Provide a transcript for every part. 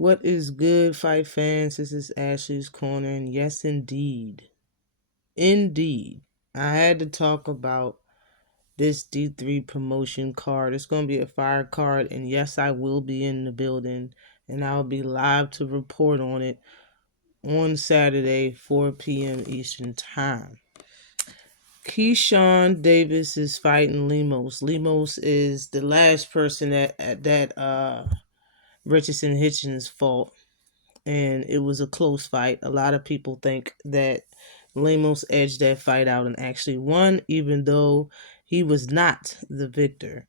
What is good, fight fans? This is Ashley's Corner, and yes, indeed, I had to talk about this D3 promotion card. It's going to be a fire card, and yes, I will be in the building, and I'll be live to report on it on Saturday, 4 p.m. Eastern Time. Keyshawn Davis is fighting Lemos. Lemos is the last person that Richardson Hitchens fought, and it was a close fight. A lot of people think that Lemos edged that fight out and actually won, even though he was not the victor.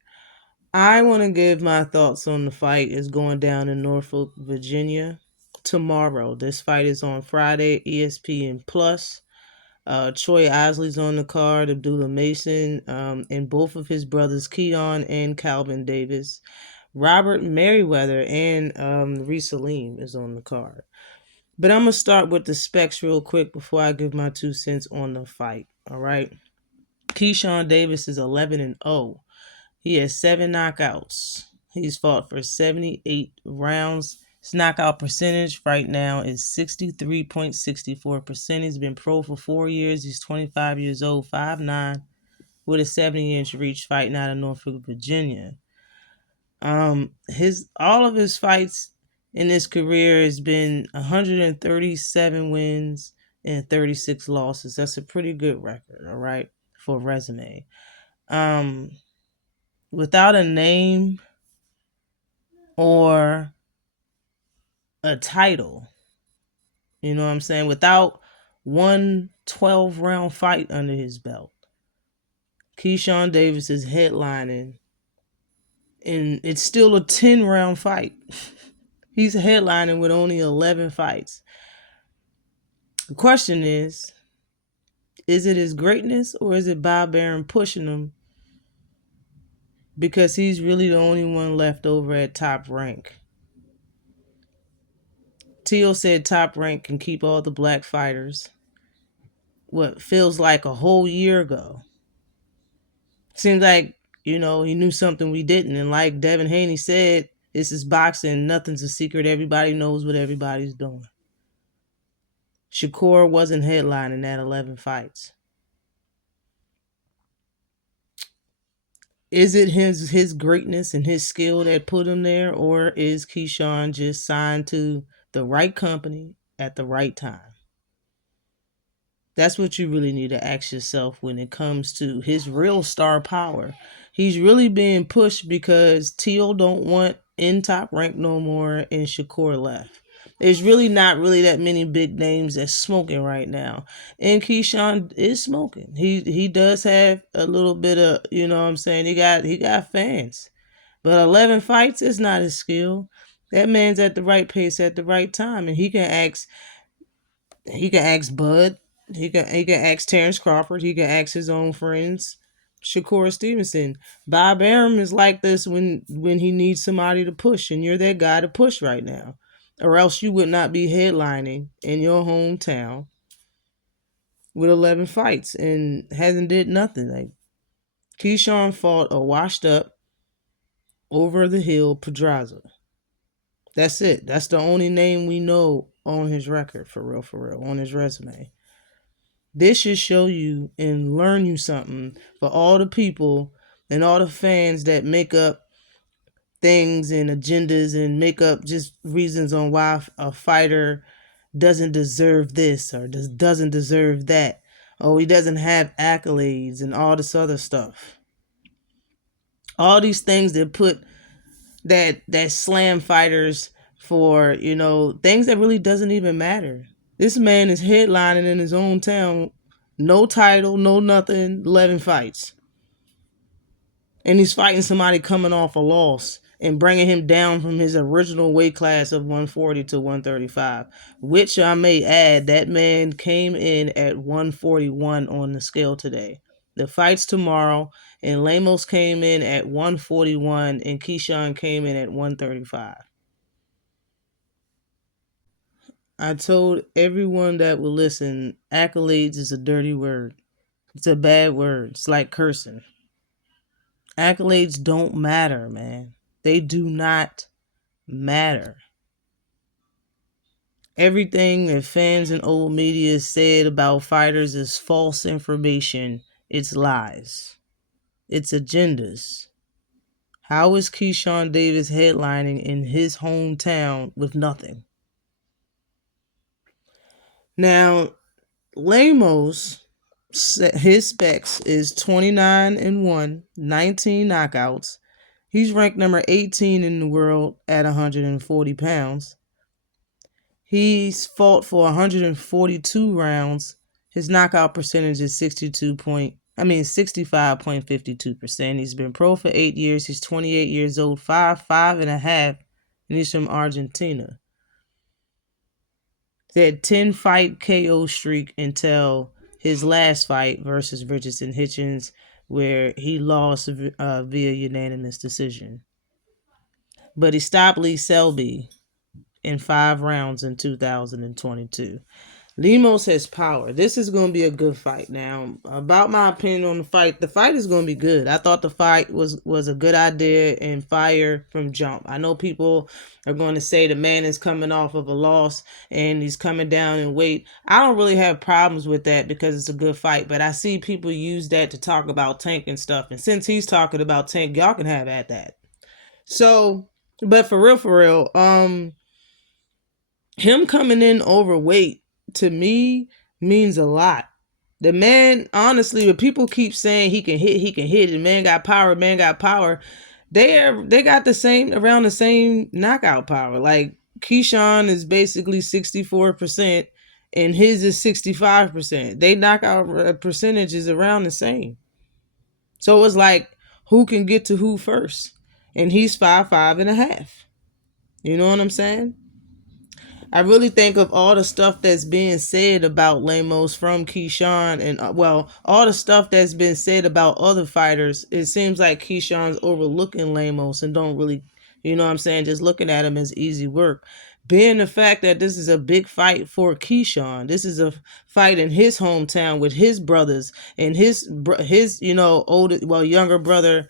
I want to give my thoughts on the fight. It's going down in Norfolk, Virginia tomorrow. This fight is on Friday, ESPN Plus. Troy Isley's on the card, Abdullah Mason, and both of his brothers, Keon and Calvin Davis. Robert Merriweather and Reese Salim is on the card. But I'm going to start with the specs real quick before I give my 2 cents on the fight. All right. Keyshawn Davis is 11-0. He has 7 knockouts. He's fought for 78 rounds. His knockout percentage right now is 63.64%. He's been pro for 4 years. He's 25 years old, 5'9", with a 70-inch reach, fighting out of Norfolk, Virginia. All of his fights in his career has been 137 wins and 36 losses. That's a pretty good record, all right, for a resume. Without a name or a title, you know what I'm saying? Without one 12-round fight under his belt, Keyshawn Davis is headlining, and it's still a 10-round fight. He's headlining with only 11 fights. The question is it his greatness or is it Bob Arum pushing him because he's really the only one left over at Top Rank? Teal said Top Rank can keep all the black fighters. What feels like a whole year ago. Seems like, he knew something we didn't. And like Devin Haney said, this is boxing. Nothing's a secret. Everybody knows what everybody's doing. Shakur wasn't headlining that 11 fights. Is it his greatness and his skill that put him there, or is Keyshawn just signed to the right company at the right time? That's what you really need to ask yourself when it comes to his real star power. He's really being pushed because Teal don't want in Top Rank no more and Shakur left. There's really not really that many big names that's smoking right now. And Keyshawn is smoking. He does have a little bit of, you know what I'm saying, he got fans. But 11 fights is not his skill. That man's at the right pace at the right time. And he can ask Bud. He can ask Terrence Crawford. He can ask his own friends, Shakur Stevenson. Bob Arum is like this when he needs somebody to push, and you're that guy to push right now. Or else you would not be headlining in your hometown with 11 fights and hasn't did nothing. Like, Keyshawn fought a washed up, over the hill Pedraza. That's it. That's the only name we know on his record, for real, on his resume. This should show you and learn you something for all the people and all the fans that make up things and agendas and make up just reasons on why a fighter doesn't deserve this or doesn't deserve that. Oh, he doesn't have accolades and all this other stuff. All these things that put that slam fighters for, things that really doesn't even matter. This man is headlining in his own town, no title, no nothing, 11 fights. And he's fighting somebody coming off a loss and bringing him down from his original weight class of 140 to 135, which I may add, that man came in at 141 on the scale today. The fight's tomorrow, and Lemos came in at 141, and Keyshawn came in at 135. I told everyone that will listen, accolades is a dirty word. It's a bad word. It's like cursing. Accolades don't matter, man. They do not matter. Everything that fans and old media said about fighters is false information. It's lies. It's agendas. How is Keyshawn Davis headlining in his hometown with nothing? Now, Lemos, his specs is 29-1, 19 knockouts. He's ranked number 18 in the world at 140 pounds. He's fought for 142 rounds. His knockout percentage is 65.52%. He's been pro for 8 years. He's 28 years old, 5'5" and a half, and he's from Argentina. He had 10-fight KO streak until his last fight versus Richardson Hitchens, where he lost via unanimous decision. But he stopped Lee Selby in 5 rounds in 2022. Lemos has power. This is going to be a good fight. Now, about my opinion on the fight is going to be good. I thought the fight was a good idea and fire from jump. I know people are going to say the man is coming off of a loss and he's coming down in weight. I don't really have problems with that because it's a good fight, but I see people use that to talk about Tank and stuff. And since he's talking about Tank, y'all can have at that. So, but for real, him coming in overweight to me means a lot. The man, honestly, when people keep saying he can hit, and man got power, they got around the same knockout power. Like Keyshawn is basically 64% and his is 65%. They knockout percentage is around the same. So it's like who can get to who first? And he's 5'5" and a half. You know what I'm saying? I really think of all the stuff that's being said about Lemos from Keyshawn and, all the stuff that's been said about other fighters, it seems like Keyshawn's overlooking Lemos and don't really, you know what I'm saying, just looking at him as easy work. Being the fact that this is a big fight for Keyshawn. This is a fight in his hometown with his brothers and his younger brother,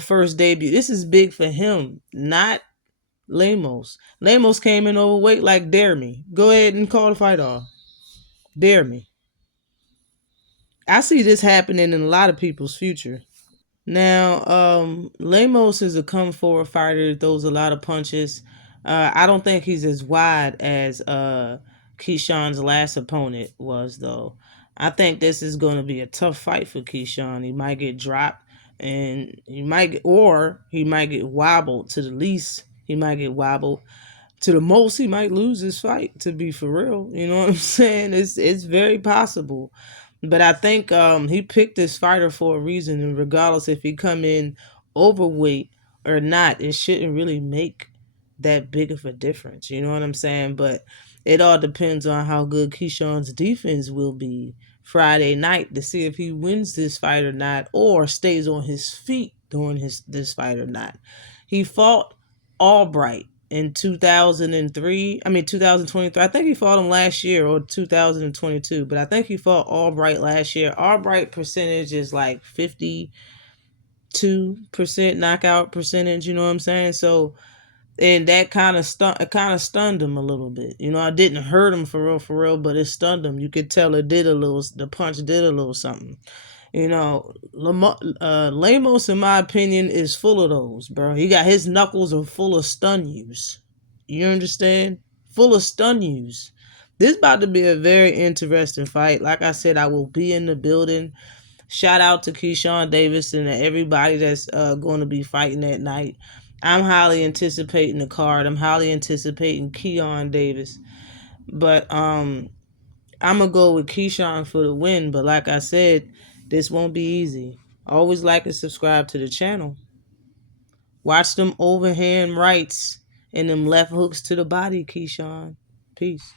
first debut. This is big for him, not Lemos. Lemos came in overweight like dare me. Go ahead and call the fight off. Dare me. I see this happening in a lot of people's future. Now, Lemos is a come forward fighter, throws a lot of punches. I don't think he's as wide as Keyshawn's last opponent was, though. I think this is going to be a tough fight for Keyshawn. He might get dropped, and he might get wobbled. To the least, he might get wobbled. To the most, he might lose this fight, to be for real. You know what I'm saying? It's very possible. But I think he picked this fighter for a reason, and regardless if he come in overweight or not, it shouldn't really make that big of a difference. You know what I'm saying? But it all depends on how good Keyshawn's defense will be Friday night to see if he wins this fight or not, or stays on his feet during this fight or not. He fought Albright in 2023. I think he fought him last year or 2022, but I think he fought Albright last year. Albright percentage is like 52% knockout percentage, you know what I'm saying? So, and that kind of stunned him a little bit. I didn't hurt him for real, but it stunned him. You could tell the punch did a little something. Lemos, in my opinion, is full of those, bro. He got his knuckles are full of stun use. You understand? Full of stun use. This about to be a very interesting fight. Like I said, I will be in the building. Shout out to Keyshawn Davis and everybody that's going to be fighting that night. I'm highly anticipating the card. I'm highly anticipating Keyshawn Davis. But I'm going to go with Keyshawn for the win. But like I said, this won't be easy. Always like and subscribe to the channel. Watch them overhand rights and them left hooks to the body, Keyshawn. Peace.